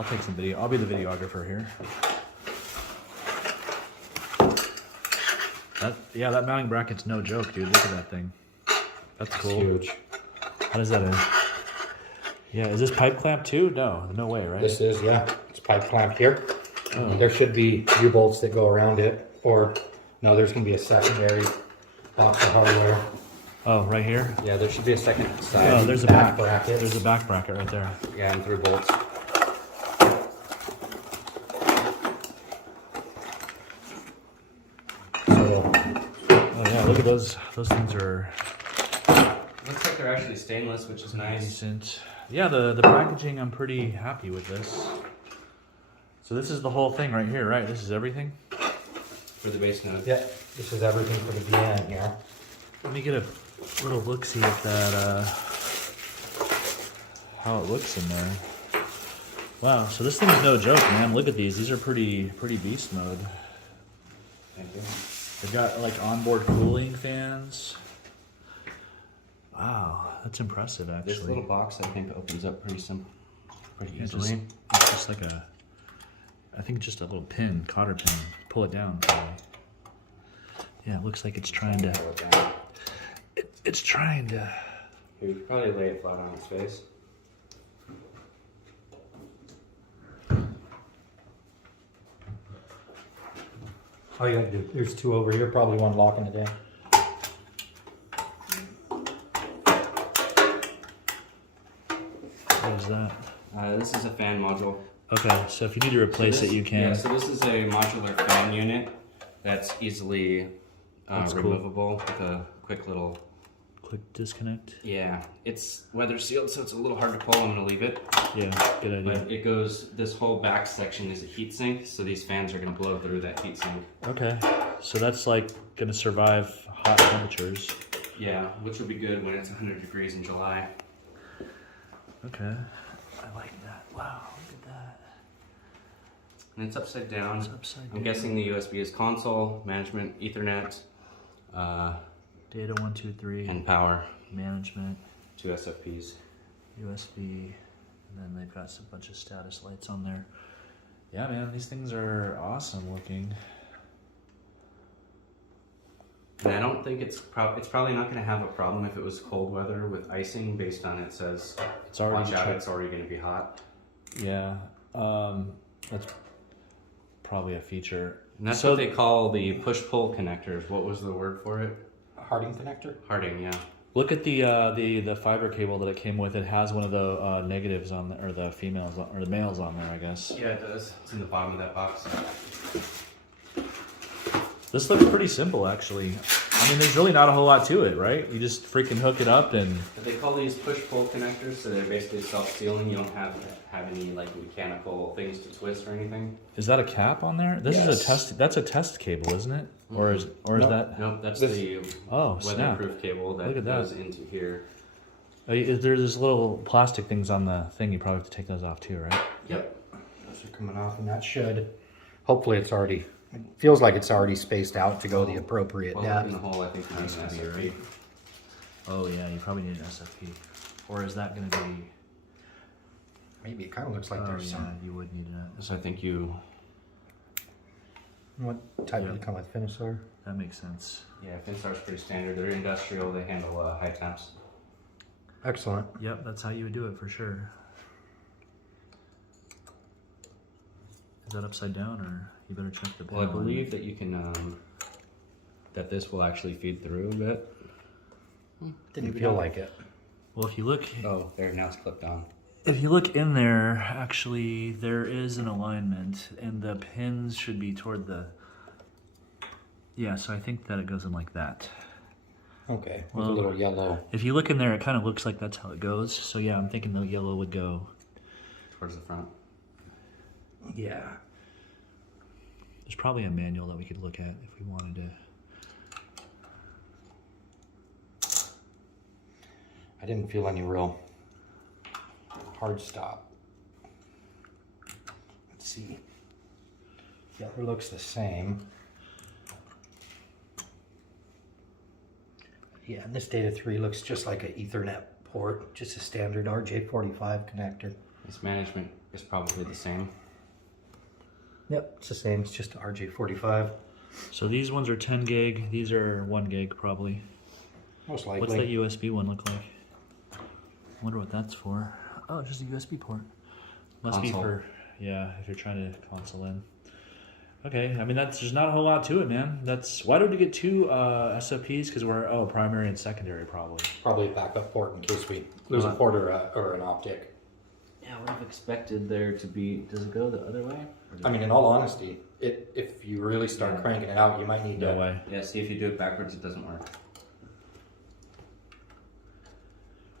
I'll take some video. I'll be the videographer here. Yeah, that mounting bracket's no joke, dude. Look at that thing. That's cool. It's huge. How does that in? Yeah, is this pipe clamp too? No way, right? This is, yeah. It's pipe clamped here. Oh. There should be U-bolts that go around it. Or, no, there's going to be a secondary box of hardware. Oh, right here? Yeah, there should be a second side. Oh, there's a back bracket. There's a back bracket right there. Yeah, and 3 bolts. Oh yeah, look at those. Those things are. Looks like they're actually stainless, which is nice. Decent. Yeah, the packaging, I'm pretty happy with this. So this is the whole thing right here, right? This is everything? For the base node. Yeah, this is everything for the BN here. Let me get a little look-see at that, how it looks in there. Wow, so this thing's no joke, man. Look at these. These are pretty beast mode. Thank you. They've got like onboard cooling fans. Wow, that's impressive, actually. This little box, I think, opens up pretty easily. It's just like a, I think just a little pin, cotter pin. Pull it down. Probably. Yeah, it looks like it's trying to. It's trying to. You could probably lay it flat on its face. Oh yeah, there's 2 over here. Probably one locking it in. What is that? This is a fan module. Okay, so if you need to replace it, you can. Yeah, so this is a modular fan unit that's easily removable with a quick little... Quick disconnect? Yeah, it's weather sealed, so it's a little hard to pull. I'm going to leave it. Yeah, good idea. But it goes, this whole back section is a heat sink, so these fans are going to blow through that heat sink. Okay, so that's like going to survive hot temperatures. Yeah, which will be good when it's 100 degrees in July. Okay, I like that. Wow, look at that. And it's upside down. It's upside down. I'm guessing the USB is console, management, Ethernet, data 1, 2, 3, and power. Management, 2 SFPs. USB, and then they've got a bunch of status lights on there. Yeah, man, these things are awesome looking. And I don't think it's probably not going to have a problem if it was cold weather with icing, based on it says it's already watch out, it's already going to be hot. Yeah, that's probably a feature. And that's what they call the push-pull connectors. What was the word for it? Harding connector? Harding, yeah. Look at the fiber cable that it came with. It has one of the negatives on there, or the females, or the males on there, I guess. Yeah, it does. It's in the bottom of that box. This looks pretty simple, actually. I mean, there's really not a whole lot to it, right? You just freaking hook it up and... But they call these push-pull connectors, so they're basically self-sealing. You don't have any like mechanical things to twist or anything. Is that a cap on there? This is a test. That's a test cable, isn't it? Mm-hmm. Or is that? No, that's the weatherproof cable that goes into here. There's this little plastic things on the thing. You probably have to take those off too, right? Yep. Those are coming off, and that should. Hopefully, it's already. It feels like it's already spaced out to go the appropriate depth. In the hole, I think you need an SFP. Right? Oh yeah, you probably need an SFP. Or is that going to be? Maybe it kind of looks like there's some. You would need an. So I think you. What type would it come with? Finisar? That makes sense. Yeah, Finisar's pretty standard. They're industrial. They handle high temps. Excellent. Yep, that's how you would do it for sure. Is that upside down, or you better check the panel? Well, I believe that you can, that this will actually feed through a bit. Didn't feel like it. Well, if you look... Oh, there, now it's clipped on. If you look in there, actually, there is an alignment, and the pins should be toward the... Yeah, so I think that it goes in like that. Okay, with a little yellow. If you look in there, it kind of looks like that's how it goes. So yeah, I'm thinking the yellow would go... Towards the front. Yeah. There's probably a manual that we could look at if we wanted to. I didn't feel any real hard stop. Let's see. The other looks the same. Yeah, and this data 3 looks just like an Ethernet port, just a standard RJ45 connector. This management It's probably the same. Yep, it's the same. It's just RJ45. So these ones are 10 gig. These are 1 gig probably. Most likely. What's that USB one look like? I wonder what that's for. Oh, just a USB port. Must be Console. for, yeah, if you're trying to console in. Okay, I mean, there's not a whole lot to it, man. Why did we get 2 SFPs? Because we're, primary and secondary probably. Probably a backup port in case we lose a port or an optic. Yeah, I would have expected there to be. Does it go the other way? I mean, in all honesty, if you really start cranking it out, you might need No to. way. Yeah, see if you do it backwards, it doesn't work.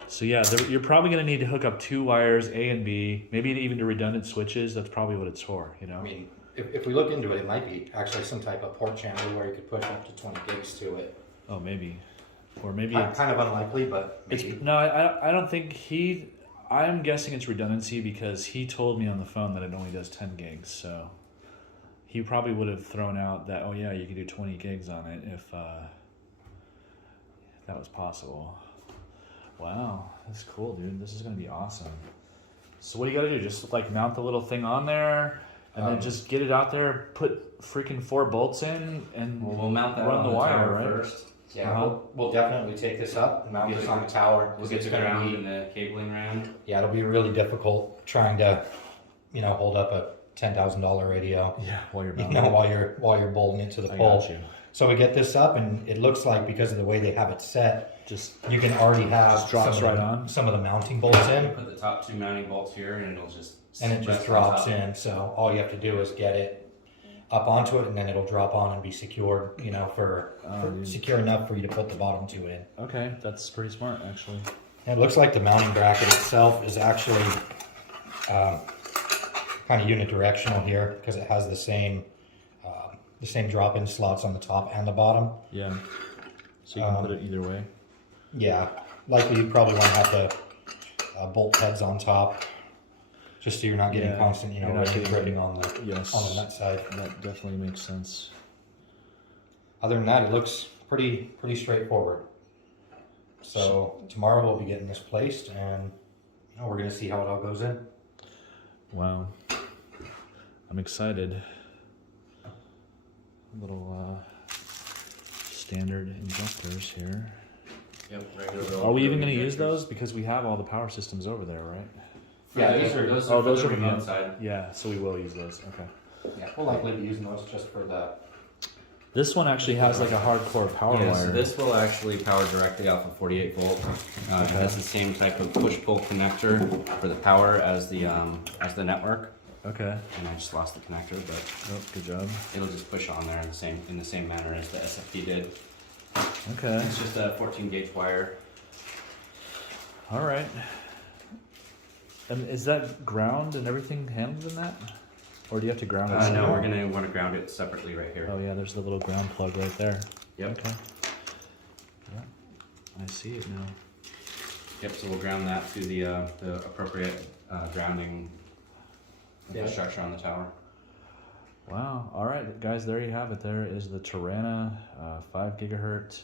So yeah, you're probably going to need to hook up 2 wires, A and B, maybe even to redundant switches. That's probably what it's for, you know? I mean, if we look into it, it might be actually some type of port channel where you could push up to 20 gigs to it. Oh, maybe. Or maybe Kind of unlikely, but maybe. no, I don't think I'm guessing it's redundancy because he told me on the phone that it only does 10 gigs. So he probably would have thrown out that, oh yeah, you could do 20 gigs on it if that was possible. Wow, that's cool, dude. This is going to be awesome. So what do you got to do? Just like mount the little thing on there and then just get it out there, put freaking 4 bolts in and Well, we'll mount that run on the the wire, tower right? first. Yeah, we'll definitely take this up and mount this on the tower. We'll get the ground and the cabling ran. Yeah, it'll be really difficult trying to, hold up a $10,000 radio. Yeah, while you're You mounting know, while you're bolting it to the I pole. got you. So we get this up, and it looks like because of the way they have it set, Just you can already have Just drops some of right the, on? some of the mounting bolts in, Put the top 2 mounting bolts here and it'll just and it just rest on drops top. in. So all you have to do is get it up onto it, and then it'll drop on and be secured. For secure enough for you to put the bottom 2 in. okay, that's pretty smart actually. And it looks like the mounting bracket itself is actually kind of unidirectional here because it has the same drop-in slots on the top and the bottom. Yeah. So you can put it either way. Yeah, likely you probably want to have the bolt heads on top, just so you're not getting Yeah, constant, you're not getting- ripping on the Yes. nut side. That definitely makes sense. Other than that, it looks pretty straightforward. So tomorrow we'll be getting this placed, and we're gonna see how it all goes in. Wow. I'm excited. Little standard injectors here. Yep, regular. Are we even going to use those? Because we have all the power systems over there, right? Yeah, these are those. Oh, Are those for are the for the remote side. Yeah, so we will use those. Okay. Yeah, we'll likely be using those just for the. This one actually has like a hardcore power Yeah, wire. so this will actually power directly off of 48 volt. It has the same type of push-pull connector for the power as the network. Okay. And I just lost the connector, but Oh, good job. it'll just push on there in the same manner as the SFP did. Okay. It's just a 14 gauge wire. All right. And is that ground and everything handled in that? Or do you have to ground it? No, somewhere? we're gonna want to ground it separately right here. Oh yeah, there's the little ground plug right there. Yep. Okay. Yeah, I see it now. Yep. So we'll ground that to the appropriate grounding infrastructure on the tower. Wow. All right, guys, there you have it. There is the Tarana 5 gigahertz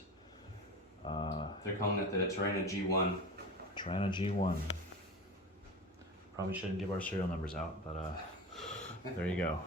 They're calling it the Tarana G1. Tarana G1. Probably shouldn't give our serial numbers out, but there you go.